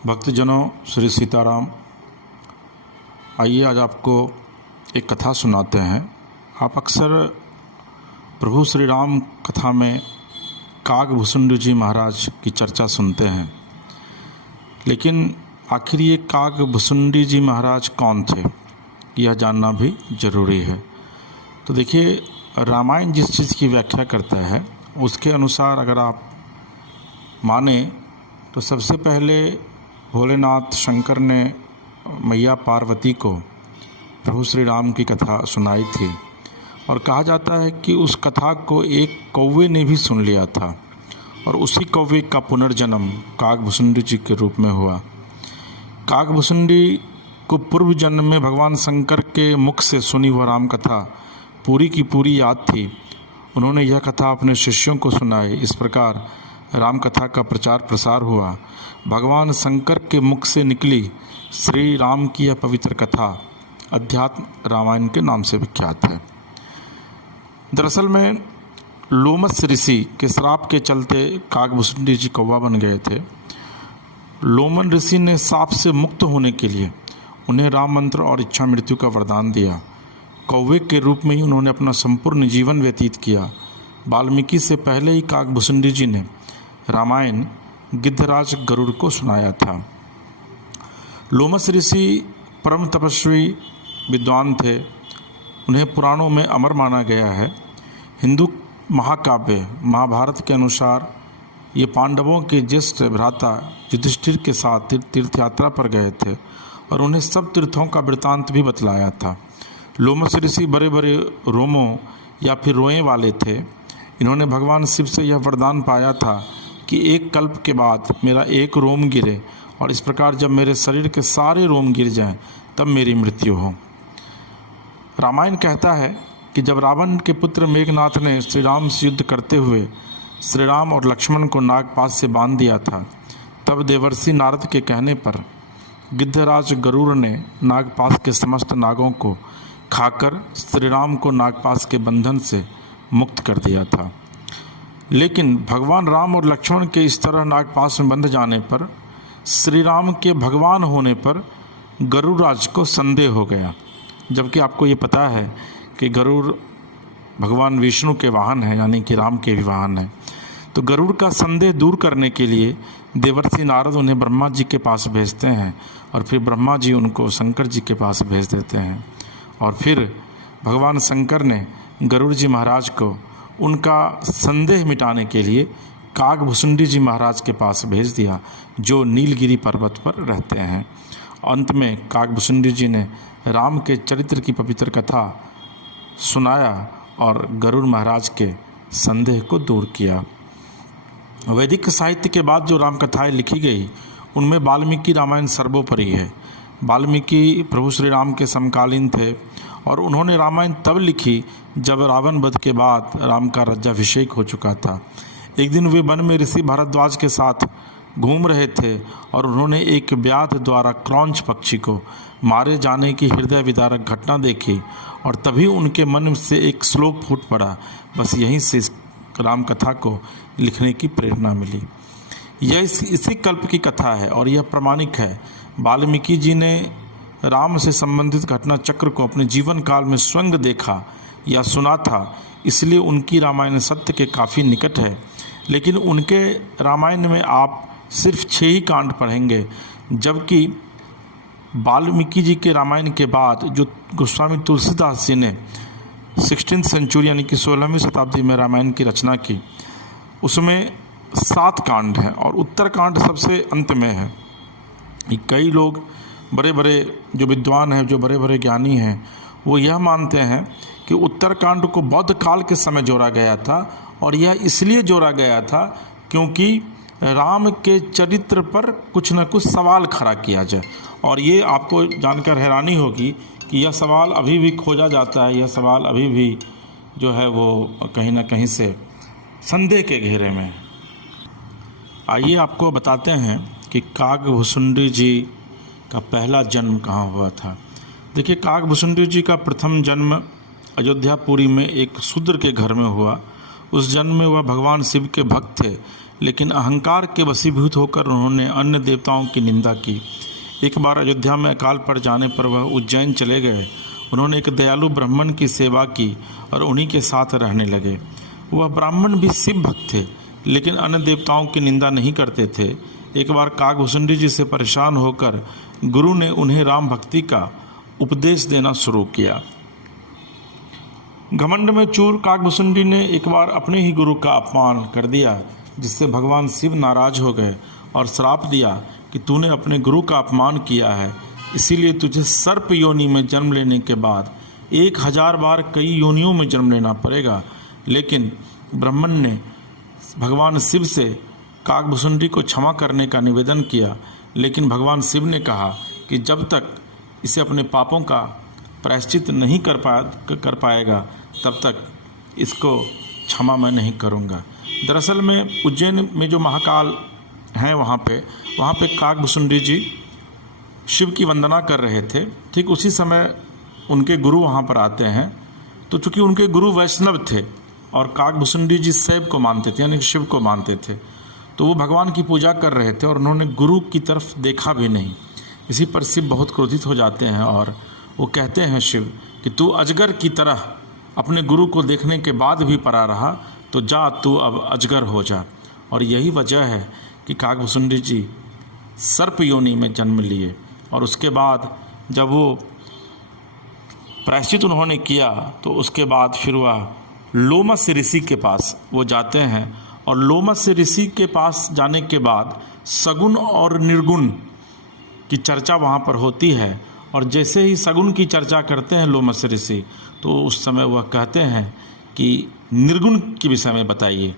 भक्तजनों, श्री सीताराम। आइए आज आपको एक कथा सुनाते हैं। आप अक्सर प्रभु श्री राम कथा में काकभुसुंडी जी महाराज की चर्चा सुनते हैं, लेकिन आखिर ये काकभुसुंडी जी महाराज कौन थे, यह जानना भी जरूरी है। तो देखिए, रामायण जिस चीज़ की व्याख्या करता है उसके अनुसार अगर आप माने तो सबसे पहले भोलेनाथ शंकर ने मैया पार्वती को प्रभु श्री राम की कथा सुनाई थी, और कहा जाता है कि उस कथा को एक कौवे ने भी सुन लिया था, और उसी कौवे का पुनर्जन्म काकभुसुंडी जी के रूप में हुआ। काकभुसुंडी को पूर्व जन्म में भगवान शंकर के मुख से सुनी वह राम कथा पूरी की पूरी याद थी। उन्होंने यह कथा अपने शिष्यों को सुनाई। इस प्रकार राम कथा का प्रचार प्रसार हुआ। भगवान शंकर के मुख से निकली श्री राम की यह पवित्र कथा अध्यात्म रामायण के नाम से विख्यात है। दरअसल में लोमस ऋषि के श्राप के चलते काकभुसुंडी जी कौवा बन गए थे। लोमन ऋषि ने श्राप से मुक्त होने के लिए उन्हें राम मंत्र और इच्छा मृत्यु का वरदान दिया। कौवे के रूप में ही उन्होंने अपना संपूर्ण जीवन व्यतीत किया। वाल्मीकि से पहले ही काकभुसुंडी जी ने रामायण गिद्धराज गरुड़ को सुनाया था। लोमस ऋषि परम तपस्वी विद्वान थे। उन्हें पुराणों में अमर माना गया है। हिंदू महाकाव्य महाभारत के अनुसार ये पांडवों के ज्येष्ठ भ्राता युधिष्ठिर के साथ तीर्थ यात्रा पर गए थे और उन्हें सब तीर्थों का वृतांत भी बतलाया था। लोमस ऋषि बड़े बड़े रोमों या फिर रोए वाले थे। इन्होंने भगवान शिव से यह वरदान पाया था कि एक कल्प के बाद मेरा एक रोम गिरे, और इस प्रकार जब मेरे शरीर के सारे रोम गिर जाएं तब मेरी मृत्यु हो। रामायण कहता है कि जब रावण के पुत्र मेघनाथ ने श्री राम से युद्ध करते हुए श्री राम और लक्ष्मण को नागपाश से बांध दिया था, तब देवर्षि नारद के कहने पर गिद्धराज गरुड़ ने नागपाश के समस्त नागों को खाकर श्री राम को नागपाश के बंधन से मुक्त कर दिया था। लेकिन भगवान राम और लक्ष्मण के इस तरह नागपाश में बंध जाने पर श्री राम के भगवान होने पर गरुड़राज को संदेह हो गया, जबकि आपको ये पता है कि गरुड़ भगवान विष्णु के वाहन हैं, यानी कि राम के भी वाहन हैं। तो गरुड़ का संदेह दूर करने के लिए देवर्षि नारद उन्हें ब्रह्मा जी के पास भेजते हैं, और फिर ब्रह्मा जी उनको शंकर जी के पास भेज देते हैं, और फिर भगवान शंकर ने गरुड़ जी महाराज को उनका संदेह मिटाने के लिए काकभुसुंडी जी महाराज के पास भेज दिया, जो नीलगिरी पर्वत पर रहते हैं। अंत में काकभुसुंडी जी ने राम के चरित्र की पवित्र कथा सुनाया और गरुड़ महाराज के संदेह को दूर किया। वैदिक साहित्य के बाद जो राम कथाएँ लिखी गई उनमें वाल्मीकि रामायण सर्वोपरि है। वाल्मीकि प्रभु श्री राम के समकालीन थे, और उन्होंने रामायण तब लिखी जब रावण वध के बाद राम का राज्याभिषेक हो चुका था। एक दिन वे वन में ऋषि भारद्वाज के साथ घूम रहे थे और उन्होंने एक व्याध द्वारा क्रौंच पक्षी को मारे जाने की हृदय विदारक घटना देखी, और तभी उनके मन से एक श्लोक फूट पड़ा। बस यहीं से इस राम कथा को लिखने की प्रेरणा मिली। यह इसी कल्प की कथा है और यह प्रमाणिक है। वाल्मीकि जी ने राम से संबंधित घटना चक्र को अपने जीवन काल में स्वयं देखा या सुना था, इसलिए उनकी रामायण सत्य के काफ़ी निकट है। लेकिन उनके रामायण में आप सिर्फ 6 ही कांड पढ़ेंगे, जबकि वाल्मीकि जी के रामायण के बाद जो गोस्वामी तुलसीदास जी ने 16वीं सेंचुरी यानी कि 16वीं शताब्दी में रामायण की रचना की, उसमें 7 कांड हैं और उत्तरकांड सबसे अंत में है। कई लोग बड़े बड़े जो विद्वान हैं, जो बड़े बड़े ज्ञानी हैं, वो यह मानते हैं कि उत्तरकांड को बौद्ध काल के समय जोड़ा गया था, और यह इसलिए जोड़ा गया था क्योंकि राम के चरित्र पर कुछ न कुछ सवाल खड़ा किया जाए। और ये आपको जानकर हैरानी होगी कि यह सवाल अभी भी खोजा जाता है। यह सवाल अभी भी जो है वो कहीं ना कहीं से संदेह के घेरे में है। आइए आपको बताते हैं कि काकभुसुंडी जी का पहला जन्म कहाँ हुआ था। देखिए, काकभुसुंडी जी का प्रथम जन्म अयोध्यापुरी में एक शूद्र के घर में हुआ। उस जन्म में वह भगवान शिव के भक्त थे, लेकिन अहंकार के वशीभूत होकर उन्होंने अन्य देवताओं की निंदा की। एक बार अयोध्या में अकाल पड़ जाने पर वह उज्जैन चले गए। उन्होंने एक दयालु ब्राह्मण की सेवा की और उन्हीं के साथ रहने लगे। वह ब्राह्मण भी शिव भक्त थे, लेकिन अन्य देवताओं की निंदा नहीं करते थे। एक बार काकभूषुंडी जी से परेशान होकर गुरु ने उन्हें राम भक्ति का उपदेश देना शुरू किया। घमंड में चूर काकभूषुंडी ने एक बार अपने ही गुरु का अपमान कर दिया, जिससे भगवान शिव नाराज हो गए और श्राप दिया कि तूने अपने गुरु का अपमान किया है, इसीलिए तुझे सर्प योनि में जन्म लेने के बाद 1000 बार कई योनियों में जन्म लेना पड़ेगा। लेकिन ब्राह्मण ने भगवान शिव से काकभूषुंडी को क्षमा करने का निवेदन किया, लेकिन भगवान शिव ने कहा कि जब तक इसे अपने पापों का प्रायश्चित नहीं कर पाएगा तब तक इसको क्षमा मैं नहीं करूँगा। दरअसल में उज्जैन में जो महाकाल हैं वहाँ पे काकभूषुंडी जी शिव की वंदना कर रहे थे। ठीक उसी समय उनके गुरु वहाँ पर आते हैं। तो चूँकि उनके गुरु वैष्णव थे और काकभूषुंडी जी शैव को मानते थे, यानी शिव को मानते थे, तो वो भगवान की पूजा कर रहे थे और उन्होंने गुरु की तरफ देखा भी नहीं। इसी पर शिव बहुत क्रोधित हो जाते हैं और वो कहते हैं शिव कि तू अजगर की तरह अपने गुरु को देखने के बाद भी परा रहा, तो जा तू अब अजगर हो जा। और यही वजह है कि काकभूषुंडी जी सर्प योनि में जन्म लिए। और उसके बाद जब वो प्रायश्चित उन्होंने किया तो उसके बाद फिर वह लोमस ऋषि के पास वो जाते हैं। और लोमस ऋषि के पास जाने के बाद सगुण और निर्गुण की चर्चा वहाँ पर होती है। और जैसे ही सगुण की चर्चा करते हैं लोमस ऋषि, तो उस समय वह कहते हैं कि निर्गुण के विषय में बताइए।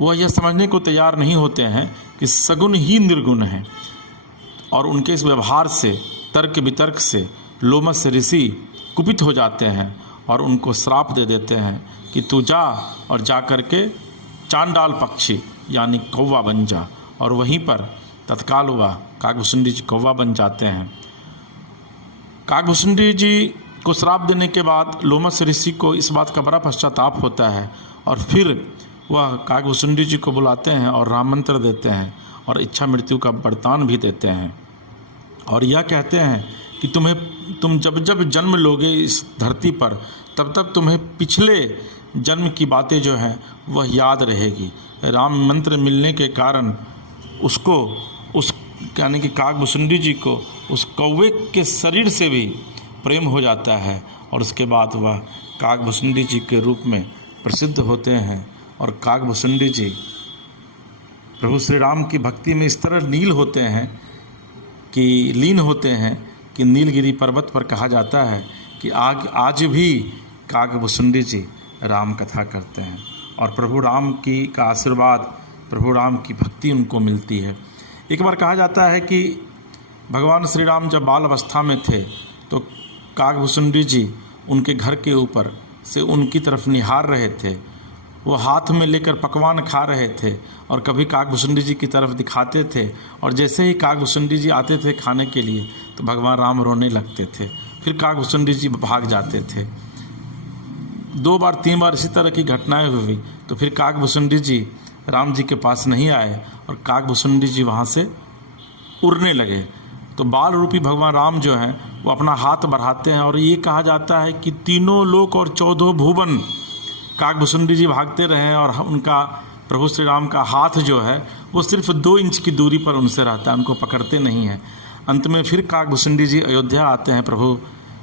वह यह समझने को तैयार नहीं होते हैं कि सगुण ही निर्गुण है। और उनके इस व्यवहार से, तर्क वितर्क से लोमस ऋषि कुपित हो जाते हैं और उनको श्राप दे देते हैं कि तू जा और जा कर के चांडाल पक्षी यानी कौवा बन जा। और वहीं पर तत्काल वह काकभूषुंडी जी कौवा बन जाते हैं। काकभूषुंडी जी को श्राप देने के बाद लोमस ऋषि को इस बात का बड़ा पश्चाताप होता है और फिर वह काकभूषुंडी जी को बुलाते हैं और राम मंत्र देते हैं और इच्छा मृत्यु का वरदान भी देते हैं। और यह कहते हैं कि तुम जब जब जन्म लोगे इस धरती पर, तब तब तुम्हें पिछले जन्म की बातें जो हैं वह याद रहेगी। राम मंत्र मिलने के कारण उसको यानी कि काकभूषुंडी जी को उस कौवे के शरीर से भी प्रेम हो जाता है और उसके बाद वह काकभूषुंडी जी के रूप में प्रसिद्ध होते हैं। और काकभूषुंडी जी प्रभु श्री राम की भक्ति में इस तरह लीन होते हैं कि नीलगिरी पर्वत पर कहा जाता है कि आज भी काकभूषुंडी जी राम कथा करते हैं और प्रभु राम का आशीर्वाद, प्रभु राम की भक्ति उनको मिलती है। एक बार कहा जाता है कि भगवान श्री राम जब बाल अवस्था में थे तो काकभूषुंडी जी उनके घर के ऊपर से उनकी तरफ निहार रहे थे। वो हाथ में लेकर पकवान खा रहे थे और कभी काकभूषुंडी जी की तरफ दिखाते थे और जैसे ही काकभूषुंडी जी आते थे खाने के लिए तो भगवान राम रोने लगते थे। फिर काकभूषुंडी जी भाग जाते थे। 2 बार 3 बार इसी तरह की घटनाएं हुई तो फिर काकभूषुंडी जी राम जी के पास नहीं आए और काकभूषुंडी जी वहाँ से उड़ने लगे। तो बाल रूपी भगवान राम जो हैं वो अपना हाथ बढ़ाते हैं और ये कहा जाता है कि 3 लोक और 14 भुवन काकभूषुंडी जी भागते रहे और उनका प्रभु श्री राम का हाथ जो है वो सिर्फ 2 इंच की दूरी पर उनसे रहता है, उनको पकड़ते नहीं हैं। अंत में फिर काकभूषुंडी जी अयोध्या आते हैं प्रभु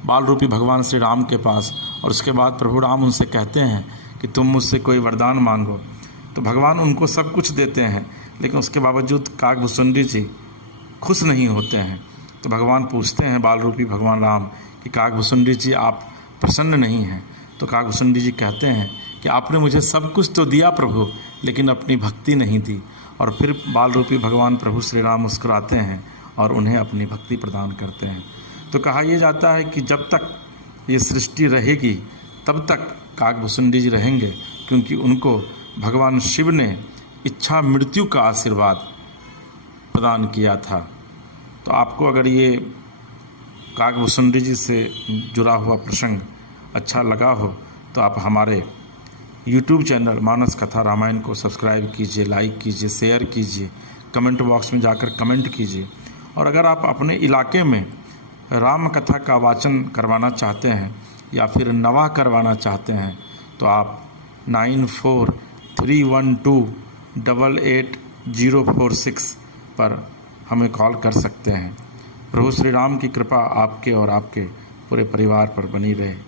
बाल रूपी भगवान श्री राम के पास और उसके बाद प्रभु राम उनसे कहते हैं कि तुम मुझसे कोई वरदान मांगो। तो भगवान उनको सब कुछ देते हैं, लेकिन उसके बावजूद काकभूषुंडी जी खुश नहीं होते हैं। तो भगवान पूछते हैं बाल रूपी भगवान राम कि काकभूषुंडी जी आप प्रसन्न नहीं हैं। तो काकभूषुंडी जी कहते हैं कि आपने मुझे सब कुछ तो दिया प्रभु, लेकिन अपनी भक्ति नहीं दी। और फिर बाल रूपी भगवान प्रभु श्री राम मुस्कुराते हैं और उन्हें अपनी भक्ति प्रदान करते हैं। तो कहा यह जाता है कि जब तक ये सृष्टि रहेगी तब तक काकभूषुंडी जी रहेंगे, क्योंकि उनको भगवान शिव ने इच्छा मृत्यु का आशीर्वाद प्रदान किया था। तो आपको अगर ये काकभूषुंडी जी से जुड़ा हुआ प्रसंग अच्छा लगा हो तो आप हमारे यूट्यूब चैनल मानस कथा रामायण को सब्सक्राइब कीजिए, लाइक कीजिए, शेयर कीजिए, कमेंट बॉक्स में जाकर कमेंट कीजिए। और अगर आप अपने इलाके में राम कथा का वाचन करवाना चाहते हैं या फिर नवाह करवाना चाहते हैं तो आप 9431288046 पर हमें कॉल कर सकते हैं। प्रभु श्री राम की कृपा आपके और आपके पूरे परिवार पर बनी रहे।